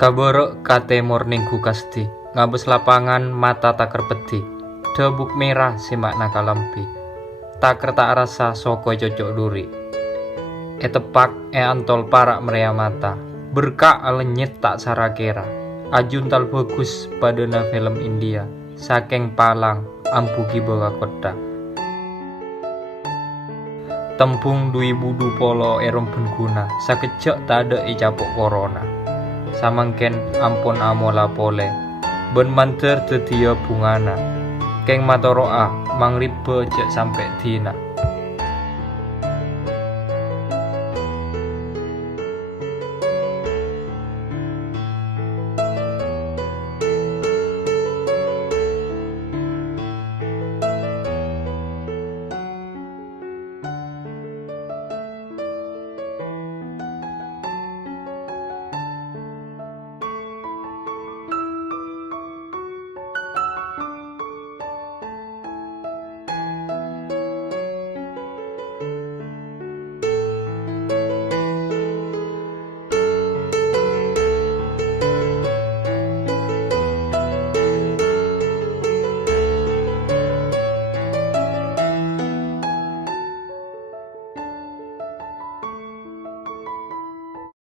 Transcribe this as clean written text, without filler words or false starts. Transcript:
Kaborok kate morning kukasti, ngabes lapangan mata taker peti, debuk merah simak nakalampi, taker tak rasa soko cocok duri. Tepak antol parak merea mata, berkak alenyet tak sarakera, ajuntal bagus padana film India, saking palang ampuki boga kota. Tembung dui budu polo erom guna, sakejak tak ada capok corona. Samangken ampun amola pole, ben manter tetia bungana, keng matoroa mangribe cek sampai dina.